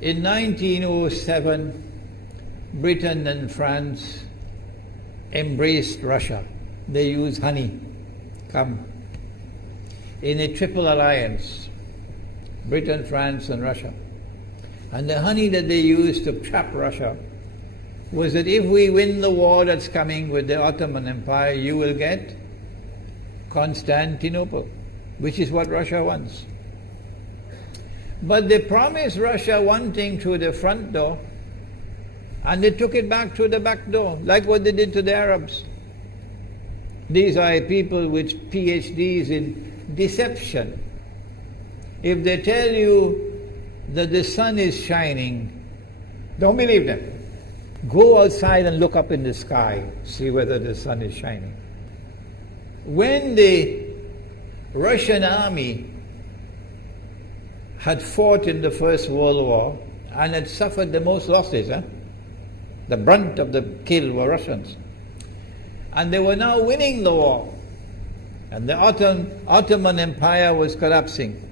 In 1907, Britain and France embraced Russia. They used honey, in a triple alliance, Britain, France and Russia. And the honey that they used to trap Russia was that if we win the war that's coming with the Ottoman Empire, you will get Constantinople, which is what Russia wants. But they promised Russia one thing through the front door, and they took it back through the back door, like what they did to the Arabs. These are people with PhDs in deception. If they tell you that the sun is shining, don't believe them. Go outside and look up in the sky, see whether the sun is shining. When the Russian army had fought in the First World War and had suffered the most losses, the brunt of the kill were Russians. And they were now winning the war. And the Ottoman Empire was collapsing.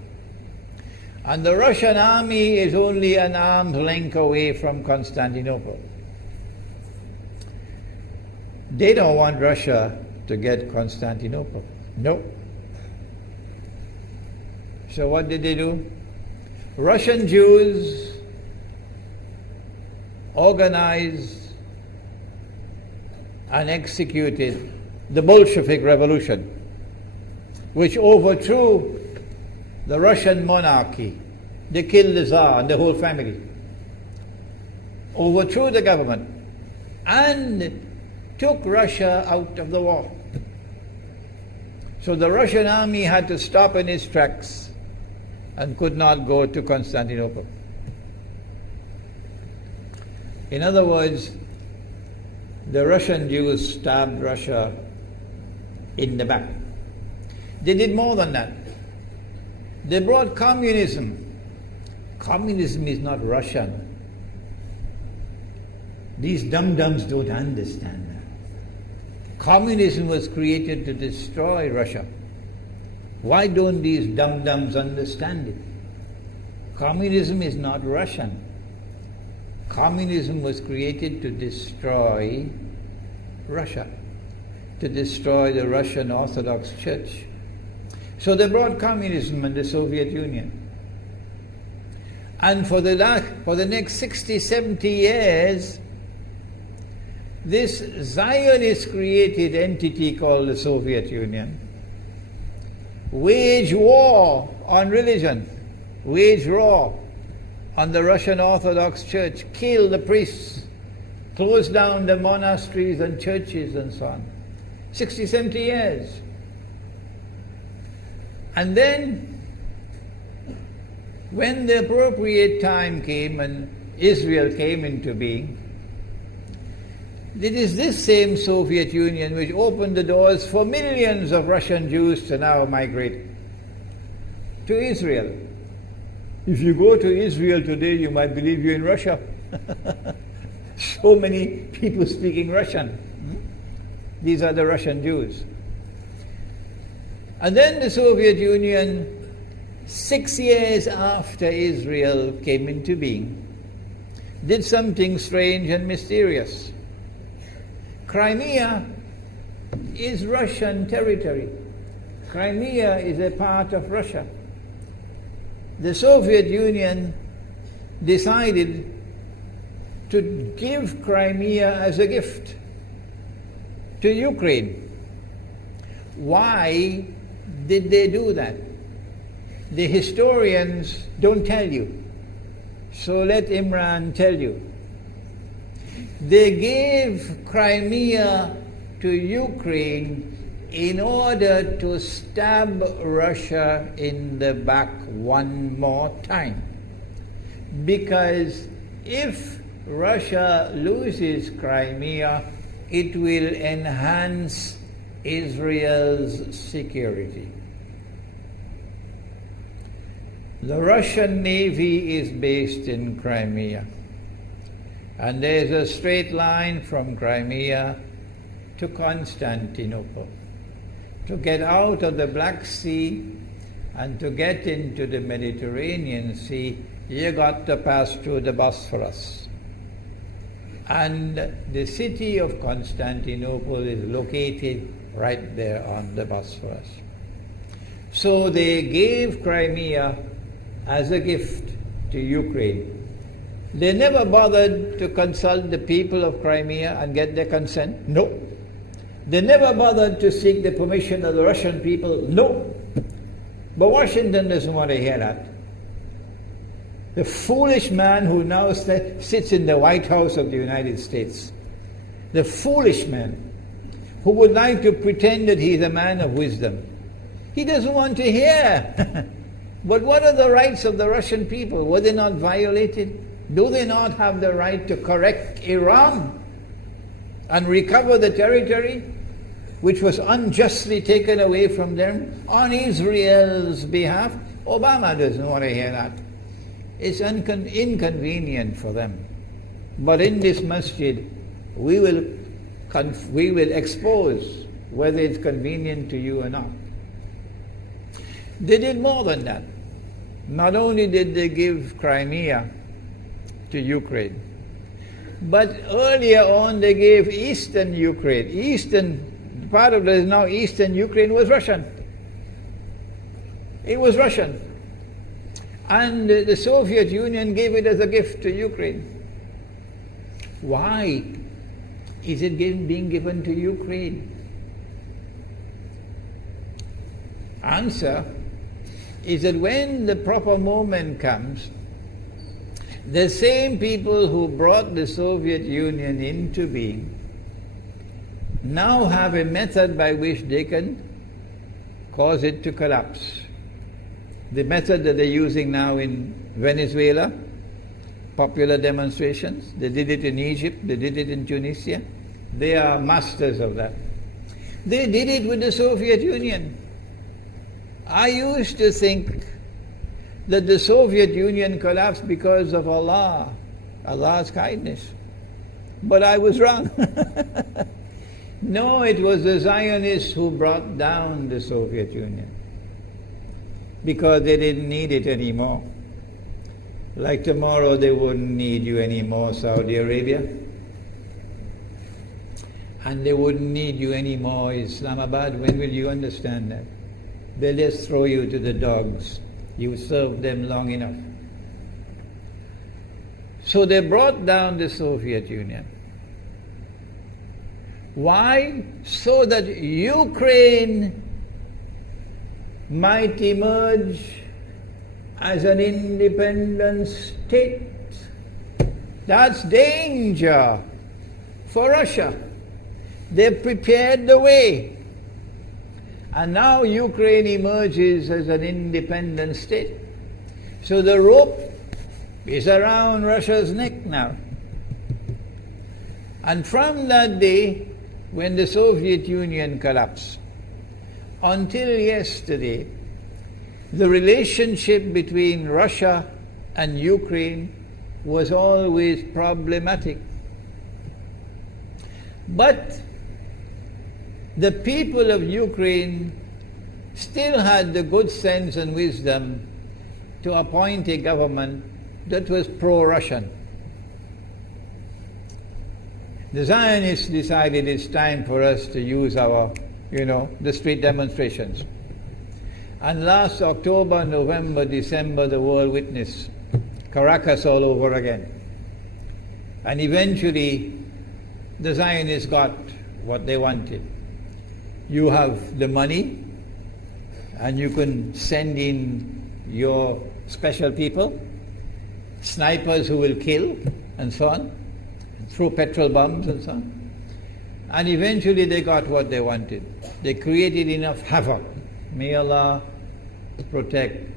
And the Russian army is only an arm's length away from Constantinople. They don't want Russia to get Constantinople. No. So what did they do? Russian Jews organized and executed the Bolshevik Revolution, which overthrew the Russian monarchy. They killed the Tsar and the whole family, overthrew the government, and took Russia out of the war. So the Russian army had to stop in its tracks and could not go to Constantinople. In other words, the Russian Jews stabbed Russia in the back. They did more than that. They brought communism. Communism is not Russian. These dum-dums don't understand that. Communism was created to destroy Russia. Why don't these dum-dums understand it? Communism is not Russian. Communism was created to destroy Russia, to destroy the Russian Orthodox Church. So they brought communism in the Soviet Union. And for the next 60, 70 years, this Zionist-created entity called the Soviet Union waged war on religion, waged war on the Russian Orthodox Church, killed the priests, closed down the monasteries and churches and so on. 60, 70 years. And then, when the appropriate time came and Israel came into being, it is this same Soviet Union which opened the doors for millions of Russian Jews to now migrate to Israel. If you go to Israel today, you might believe you're in Russia. So many people speaking Russian. These are the Russian Jews. And then the Soviet Union, 6 years after Israel came into being, did something strange and mysterious. Crimea is Russian territory. Crimea is a part of Russia. The Soviet Union decided to give Crimea as a gift to Ukraine. Why did they do that? The historians don't tell you. So let Imran tell you. They gave Crimea to Ukraine in order to stab Russia in the back one more time. Because if Russia loses Crimea, it will enhance Israel's security. The Russian Navy is based in Crimea, and there's a straight line from Crimea to Constantinople. To get out of the Black Sea and to get into the Mediterranean Sea, you got to pass through the Bosphorus. And the city of Constantinople is located right there on the Bosphorus. So they gave Crimea as a gift to Ukraine. They never bothered to consult the people of Crimea and get their consent. No. They never bothered to seek the permission of the Russian people. No. But Washington doesn't want to hear that. The foolish man who now sits in the White House of the United States, the foolish man who would like to pretend that he's a man of wisdom, he doesn't want to hear. But what are the rights of the Russian people? Were they not violated? Do they not have the right to correct Iran and recover the territory which was unjustly taken away from them on Israel's behalf? Obama doesn't want to hear that. It's inconvenient for them. But in this masjid, we will expose whether it's convenient to you or not. They did more than that. Not only did they give Crimea to Ukraine, but earlier on they gave eastern Ukraine. Eastern, part of it is now eastern Ukraine was Russian. It was Russian. And the Soviet Union gave it as a gift to Ukraine. Why is it being given to Ukraine? Answer is that when the proper moment comes, the same people who brought the Soviet Union into being now have a method by which they can cause it to collapse. The method that they're using now in Venezuela, popular demonstrations, they did it in Egypt, they did it in Tunisia. They are masters of that. They did it with the Soviet Union. I used to think that the Soviet Union collapsed because of Allah, Allah's kindness. But I was wrong. No, it was the Zionists who brought down the Soviet Union because they didn't need it anymore. Like tomorrow they wouldn't need you anymore, Saudi Arabia. And they wouldn't need you anymore, Islamabad. When will you understand that? They'll just throw you to the dogs. You served them long enough. So they brought down the Soviet Union. Why? So that Ukraine might emerge as an independent state. That's danger for Russia. They've prepared the way. And now Ukraine emerges as an independent state. So the rope is around Russia's neck now. And from that day, when the Soviet Union collapsed, until yesterday, the relationship between Russia and Ukraine was always problematic. But the people of Ukraine still had the good sense and wisdom to appoint a government that was pro-Russian. The Zionists decided it's time for us to use our, the street demonstrations. And last October, November, December, the world witnessed Caracas all over again. And eventually, the Zionists got what they wanted. You have the money, and you can send in your special people, snipers who will kill, and so on, throw petrol bombs and so on. And eventually they got what they wanted. They created enough havoc. May Allah protect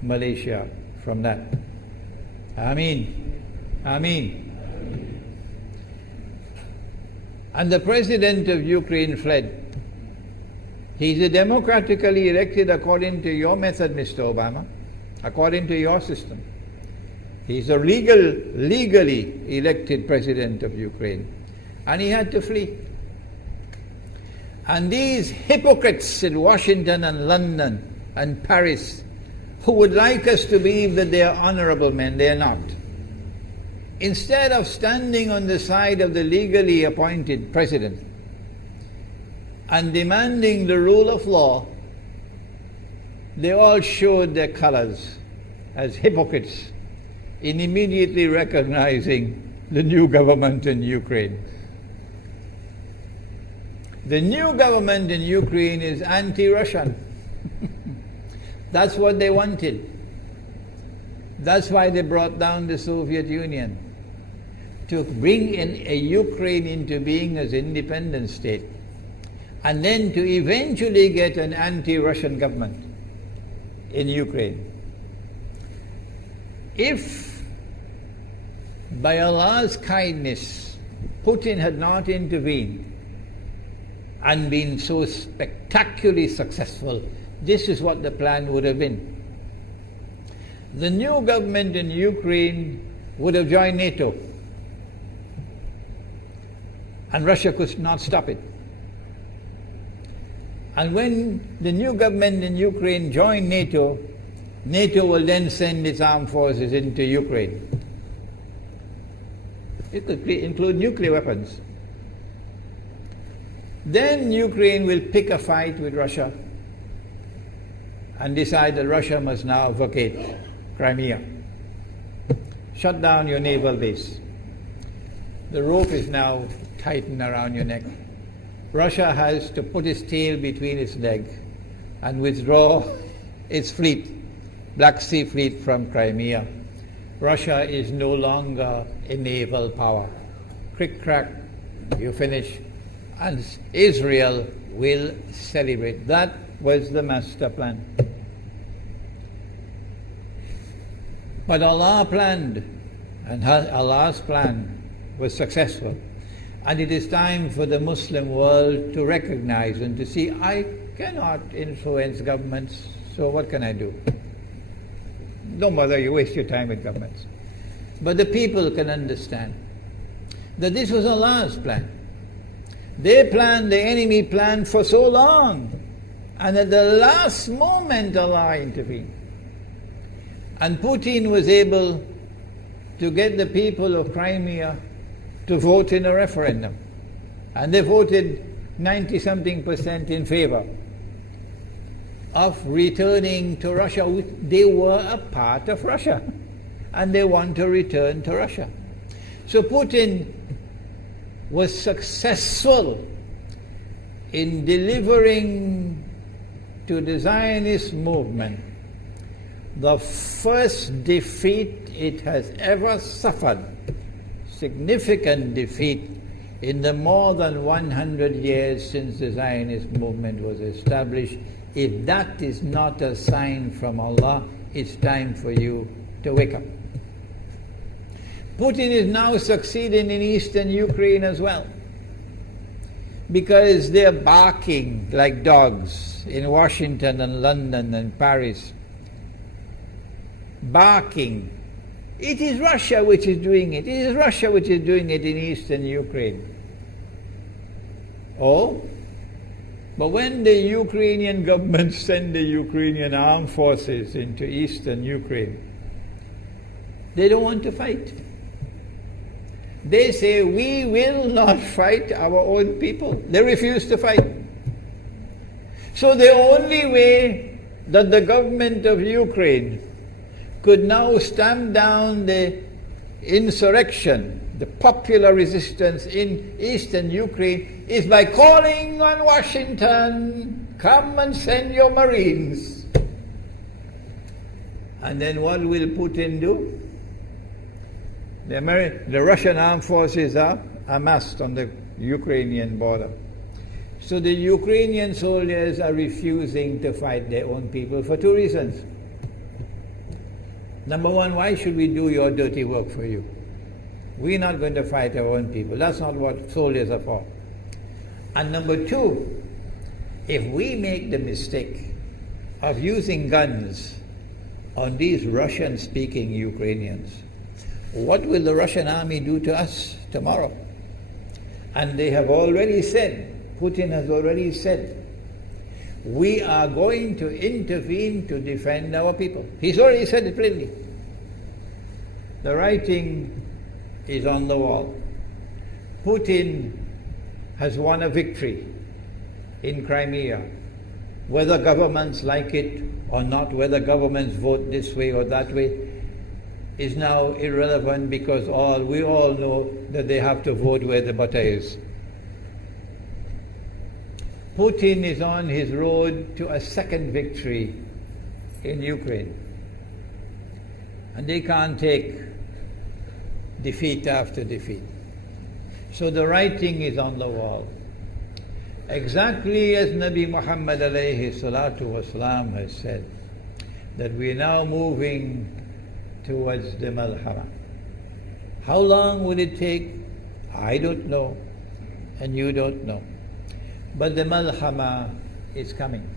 Malaysia from that. Ameen. Ameen. And the president of Ukraine fled. He's a democratically elected according to your method, Mr. Obama, according to your system. He's a legally elected president of Ukraine. And he had to flee. And these hypocrites in Washington and London and Paris who would like us to believe that they are honorable men. They are not. Instead of standing on the side of the legally appointed president and demanding the rule of law, they all showed their colors as hypocrites in immediately recognizing the new government in Ukraine. The new government in Ukraine is anti-Russian. That's what they wanted. That's why they brought down the Soviet Union, to bring in a Ukraine into being as independent state, and then to eventually get an anti-Russian government in Ukraine. If by Allah's kindness Putin had not intervened and been so spectacularly successful, this is what the plan would have been. The new government in Ukraine would have joined NATO, and Russia could not stop it. And when the new government in Ukraine joined NATO, NATO will then send its armed forces into Ukraine. It could include nuclear weapons. Then Ukraine will pick a fight with Russia and decide that Russia must now vacate Crimea. Shut down your naval base. The rope is now tightened around your neck. Russia has to put its tail between its legs and withdraw its fleet, Black Sea Fleet, from Crimea. Russia is no longer a naval power. Crick crack, you finish. And Israel will celebrate. That was the master plan. But Allah planned, and Allah's plan was successful. And it is time for the Muslim world to recognize and to see, I cannot influence governments, so what can I do? Don't bother, you waste your time with governments. But the people can understand that this was Allah's plan. They planned, the enemy planned for so long, and at the last moment Allah intervened. And Putin was able to get the people of Crimea to vote in a referendum. And they voted 90-something% in favor of returning to Russia. They were a part of Russia, and they want to return to Russia. So Putin was successful in delivering to the Zionist movement the first defeat it has ever suffered, significant defeat, in the more than 100 years since the Zionist movement was established. If that is not a sign from Allah, it's time for you to wake up. Putin is now succeeding in eastern Ukraine as well, because they're barking like dogs in Washington and London and Paris. Barking. It is Russia which is doing it. It is Russia which is doing it in eastern Ukraine. Oh, but when the Ukrainian government send the Ukrainian armed forces into eastern Ukraine, they don't want to fight. They say, we will not fight our own people. They refuse to fight. So the only way that the government of Ukraine could now stamp down the insurrection, the popular resistance in eastern Ukraine, is by calling on Washington, come and send your Marines. And then what will Putin do? The Russian armed forces are amassed on the Ukrainian border. So the Ukrainian soldiers are refusing to fight their own people for two reasons. Number one, why should we do your dirty work for you? We're not going to fight our own people. That's not what soldiers are for. And number two, if we make the mistake of using guns on these Russian-speaking Ukrainians, what will the Russian army do to us tomorrow? And they have already said, Putin has already said, we are going to intervene to defend our people. He's already said it plainly. The writing is on the wall. Putin has won a victory in Crimea. Whether governments like it or not, whether governments vote this way or that way, is now irrelevant, because we all know that they have to vote where the butter is. Putin is on his road to a second victory in Ukraine. And they can't take defeat after defeat. So the writing is on the wall. Exactly as Nabi Muhammad alayhi salatu wasalam has said, that we are now moving towards the Malhama. How long will it take? I don't know, and you don't know. But the Malhama is coming.